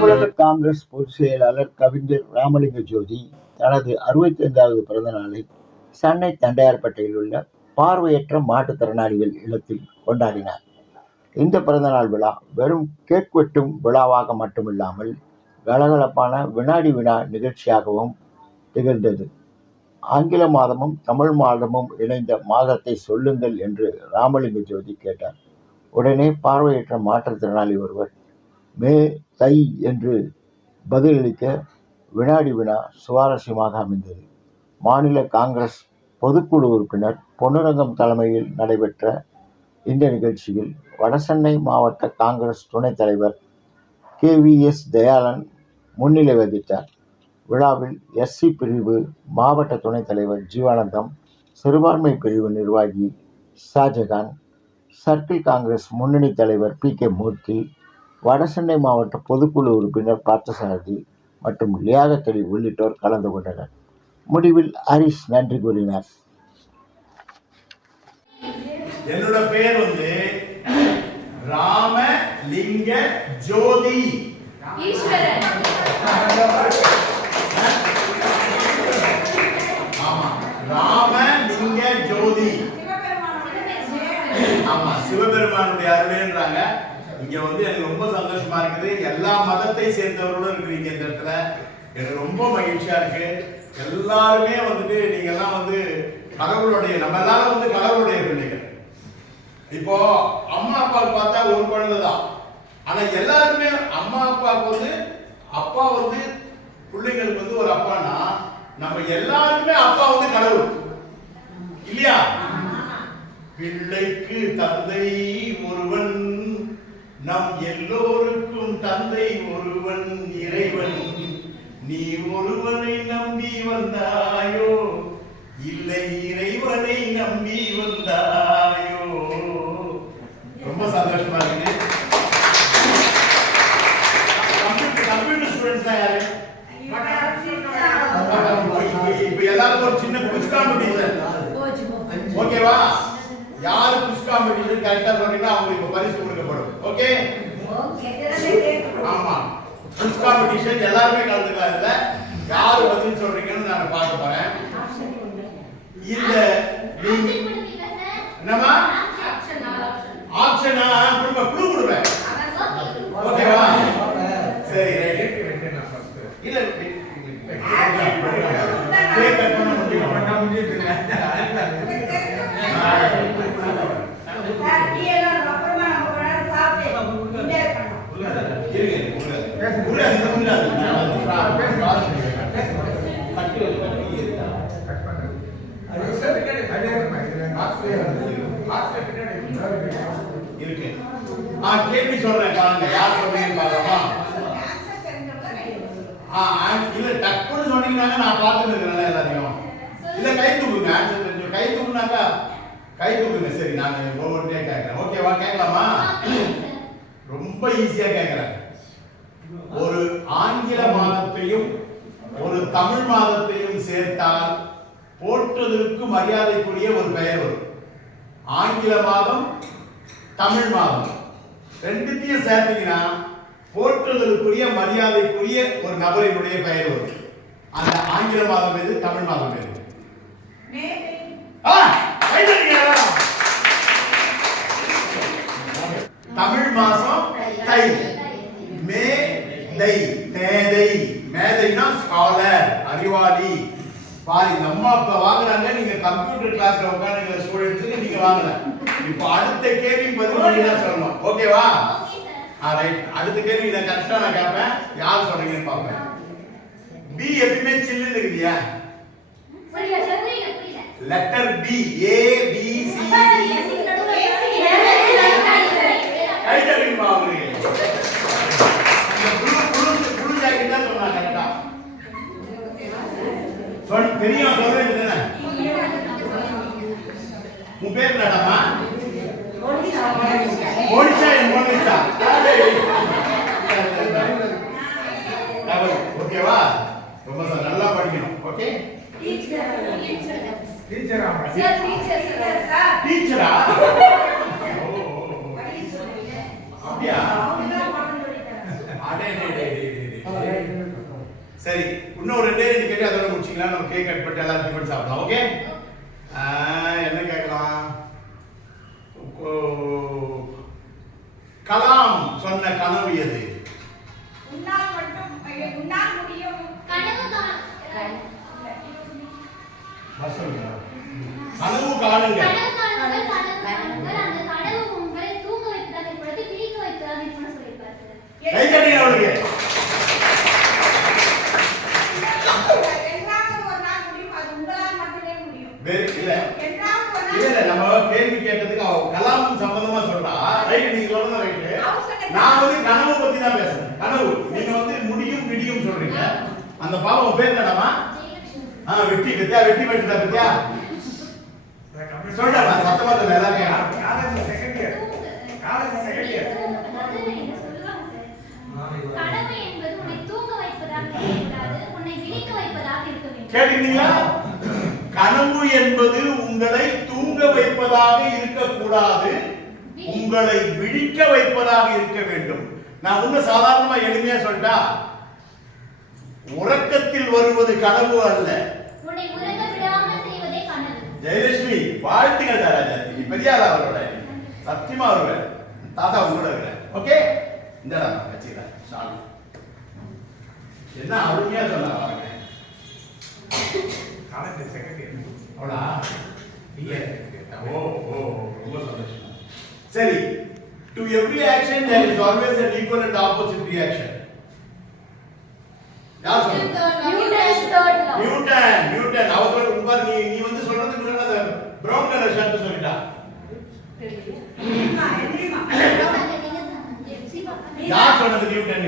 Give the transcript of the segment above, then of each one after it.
தமிழக காங்கிரஸ் பொதுச் செயலாளர் கவிஞர் ராமலிங்க ஜோதி தனது அறுபத்தி ஐந்தாவது பிறந்த நாளை சென்னை தண்டையார்பேட்டையில் உள்ள பார்வையற்ற மாற்றுத்திறனாளிகள் இல்லத்தில் கொண்டாடினார். இந்த பிறந்தநாள் விழா வெறும் கேக் வெட்டும் விழாவாக மட்டுமில்லாமல் கலகலப்பான வினாடி வினா நிகழ்ச்சியாகவும் திகழ்ந்தது. ஆங்கில மாதமும் தமிழ் மாதமும் இணைந்த மாதத்தை சொல்லுங்கள் என்று ராமலிங்க ஜோதி கேட்டார். உடனே பார்வையற்ற மாற்றுத்திறனாளி ஒருவர் மே தை என்று பதிலளிக்க வினாடி வினா சுவாரஸ்யமாக அமைந்தது. மாநில காங்கிரஸ் பொதுக்குழு உறுப்பினர் பொன்னுரங்கம் தலைமையில் நடைபெற்ற இந்த நிகழ்ச்சியில் வடசென்னை மாவட்ட காங்கிரஸ் துணைத் தலைவர் கே வி எஸ் தயாளன் முன்னிலை வகித்தார். விழாவில் எஸ்சி பிரிவு மாவட்ட துணைத் தலைவர் ஜீவானந்தம் சிறுபான்மை பிரிவு நிர்வாகி ஷாஜகான் சர்க்கிள் காங்கிரஸ் முன்னணி தலைவர் பி கே மூர்த்தி வடசென்னை மாவட்ட பொதுக்குழு உறுப்பினர் பார்த்தசாரதி மற்றும் லியாகத்தலி உள்ளிட்டோர் கலந்து கொண்டனர். முடிவில் ஹரிஷ் நன்றி கூறினார். என்னோட பேர் வந்து ராமலிங்க ஜோதி. ஈஸ்வரன். இங்க வந்து எனக்கு ரொம்ப சந்தோஷமா இருக்குது. எல்லா மதத்தை சேர்ந்தவர்களும் இருக்கிறீங்க இந்த இடத்துல. எனக்கு ரொம்ப மகிழ்ச்சியா இருக்கு. எல்லாருமே வந்துட்டு நீங்க எல்லாம் வந்து கடவுளுடைய நம்ம எல்லாரும் வந்து கடவுளுடைய பிள்ளைகள். இப்போ அம்மா அப்பா பார்த்தா ஒரு குழந்தை தான் ஆனா எல்லாருமே அம்மா அப்பாவுக்கு வந்து அப்பா வந்து பிள்ளைங்களுக்கு வந்து ஒரு அப்பான்னா நம்ம எல்லாருமே அப்பா வந்து கடவுள். இல்லையா? பிள்ளைக்கு தந்தை நம் எல்லோருக்கும் தந்தை ஒருவன் இறைவன். நீ ஒருவனை நம்பி வந்தாயோ? இல்லை இறைவனை நம்பி வந்தாயோ? ரொம்ப சந்தோஷமா இருக்கு கம்ப்யூட்டர் ஸ்டூடெண்ட்ஸ் தான் யாரு? இப்ப- எல்லாருக்கும் ஒரு சின்ன குவிஸ் காம்படிஷன் ஓகேவா யாரு குவிஸ் காம்படிஷன் கரெக்டா சொன்னீங்கன்னா அவங்களுக்கு பரிசு கொடுக்கப்படும். ஓகே? ஆமா. குவிஸ் காம்படிஷன் எல்லாருமே கலந்துக்கலாம் இதுல. யாரு பதில் சொல்றீங்கன்னு நான் பார்க்க போறேன். இந்த நீங்க என்னமா ஆப்ஷனா கொடுப்ப குழு கொடுப்பேன் ஓகேவா சரி ரைட் இல்ல கேக் கட் பண்ண முடியும் இருக்கு. ஆ கேள்வி சொல்றேன் பாருங்க யார் சொல்றீங்கன்னு பாருமா ஆ ஆன்- இல்ல டக்குன்னு சொன்னீங்கன்னாக்க நான் பார்த்துட்டு இருக்கிறேன் எல்லாத்தையும். இல்ல கை தூக்குங்க ஆன்சர் தெரிஞ்சு கை தூக்குனாக்கா கை தூக்குங்க. சரி நான் ஒவ்வொருத்தையும் கேட்கறேன். ஓகேவா கேட்கலாமா? ரொம்ப ஈஸியா கேட்கறேன். ஒரு ஆங்கில மாதத்தையும் ஒரு தமிழ் மாதத்தையும் சேர்த்தால் போற்றுவதற்கு மரியாதைக்குரிய ஒரு பெயர் வரும். ஆங்கில மாதம் தமிழ் மாதம். ரெண்டுத்தையும் சேர்த்தீங்கன்னா போற்றுதலுக்குரிய மரியாதைக்குரிய ஒரு நபரினுடைய பெயர் வரும். அந்த ஆங்கில மாதம் எது தமிழ் மாதம் எது? தமிழ் மாசம் தை. மே தை. அம்மா அப்பா வாங்குறாங்க நீங்க கம்ப்யூட்டர் கிளாஸ்ல உட்காந்துருக்கிற ஸ்டூடெண்ட்ஸுக்கு நீங்க வாங்கல. இப்போ அடுத்த கேள்வி பதில் நீங்க தான் சொல்லணும். ஓகேவா ஆ ரைட் அடுத்த கேள்வி இதை கரெக்டா நான் கேட்பேன் யார் சொல்றீங்கன்னு பார்ப்பேன். பி எப்பயுமே சில்லுன்னு இருக்குதியா? Letter B A B C ஓகேவா ரொம்ப நல்லா படிக்கணும். ஓகே டீச்சரா அப்படியா? டேய். சரி. இன்னும் ரெண்டு கேட்டு அதோட முடிச்சிக்கலாம். நம்ம கேக் கட் பண்ணிட்டு எல்லாரும் டிஃபன் சாப்பிடலாம். ஓகே என்ன கேட்கலாம் ஓ, கலாம் சொன்ன கனவு எது? கனவு காணுங்க. கனவு காணுங்கள், கனவு காணுங்கள். அந்த கனவு உங்களை தூங்க வைப்பதாக இருக்கிறது, விழிக்க வைப்பதாக இருக்கணும்னு சொல்லியிருப்பாரு சார். கை தட்டிங்க அவனுக்கு என்றாவது ஒரு நாள் முடியும் அது உங்களால் மட்டுமே முடியும் வேறு இல்ல என்றாவது ஒரு இல்ல இல்ல நாள் நம்ம கேள்வி கேட்டதுக்கு அவ கலாம் சம்பந்தமா சொல்றா ரைட் நீங்க சொல்றது ரைட் நான் வந்து கனவு பத்தி தான் பேசுறேன் கனவு நீங்க வந்து முடியும் விடியும் சொல்றீங்க அந்த பாவம் பேர் என்னடாமா? ஆ வெட்டி பத்தியா வெட்டி பண்ணிட்டா பத்தியா சொல்றா நான் சத்தமா சொல்ல எல்லாரும் அதாவது என்ன சொல்லுவாங்க சார்? கனவு என்பது உன்னை தூங்க வைப்பதாக இருக்கக்கூடாது, உன்னை விழிக்க வைப்பதாக இருக்க வேண்டும். கேட்டீங்களா கனவு என்பது உங்களை தூங்க வைப்பதாக இருக்கக்கூடாது. உங்களை விழிக்க வைப்பதாக இருக்க வேண்டும். நான் இன்னும் சாதாரணமா எளிமையா சொல்லிட்டா? வருவது கனவு அல்ல. செய்வதே. ஜெயலட்சுமி வாழ்த்துக்கள் ராஜாஜி நீ பெரியார் அவரோட? சத்தியமா வருவேன் தாத்தா உங்களோட இருக்கிறேன் ஓகே? இந்த வச்சுக்கிறேன் என்ன அருமையா சொன்னா பாருங்க. அவளா ஓ ஓ ரொம்ப சந்தோஷம். சரி to every action there is always an equal and opposite reaction. யார் சொல்லுங்க நியூட்டன் நியூட்டன் அவர் சொல்ற உங்க நீ நீ வந்து சொல்றதுக்கு முன்னாடி அந்த பிரவுன் கலர் ஷர்ட் சொல்லிட்டா தெரியுமா, தெரியுமா? அங்க நீங்க தான். எப்சி பார்க்க யார் சொன்னது நியூட்டன்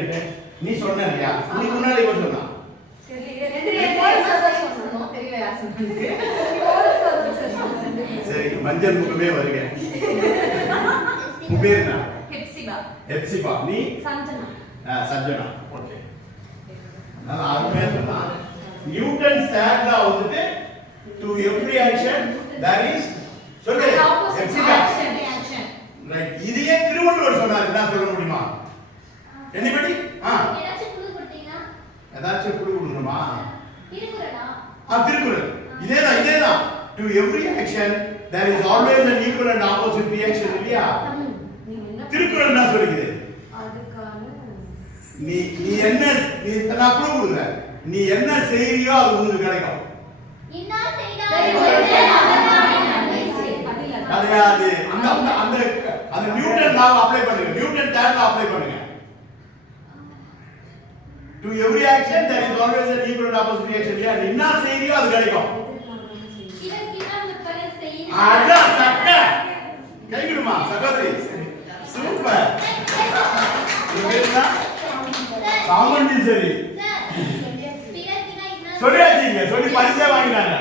இல்லையா முன்னாடி இவன் சொன்னா. சரி மஞ்சள் முகமே வருக. உன் பேர் என்ன? எப்சிபா நீ? சஞ்சனா. ஓகே. நல்லா அருமையா சொன்னா. நியூட்டன் ஸ்டாண்ட் வந்துட்டு to every action that is சொல்லு. எப்சிபா ரைட் இதையே திருவள்ளுவர் சொன்னார். என்ன சொல்ல முடியுமா? எனிபடி ஆ. ஏதாச்சும் குழு கொடுக்கணுமா? திருக்குறளா? இதேதான் இதேதான். To every action there is always an equal and opposite reaction இல்லையா? திருக்குறள் என்ன சொல்லுகிறது நீ நீ என்ன நீ நான் குழு கொடுக்குற? நீ என்ன செய்யறியோ அது உனக்கு கிடைக்கும். அது அந்த அந்த அந்த நியூட்டன் லாவ அப்ளை பண்ணுங்க. நியூட்டன் தேர்ட் அப்ளை பண்ணுங்க. To every action there is always an equal and opposite reaction. இல்லையா என்ன செய்யறியோ அது கிடைக்கும் அதான் சக்க கைவிடுமா சகோதரி சூப்பர் சாமண்டி சரி சொல்லியாச்சுங்க சொல்லி பரிசே வாங்கினாங்க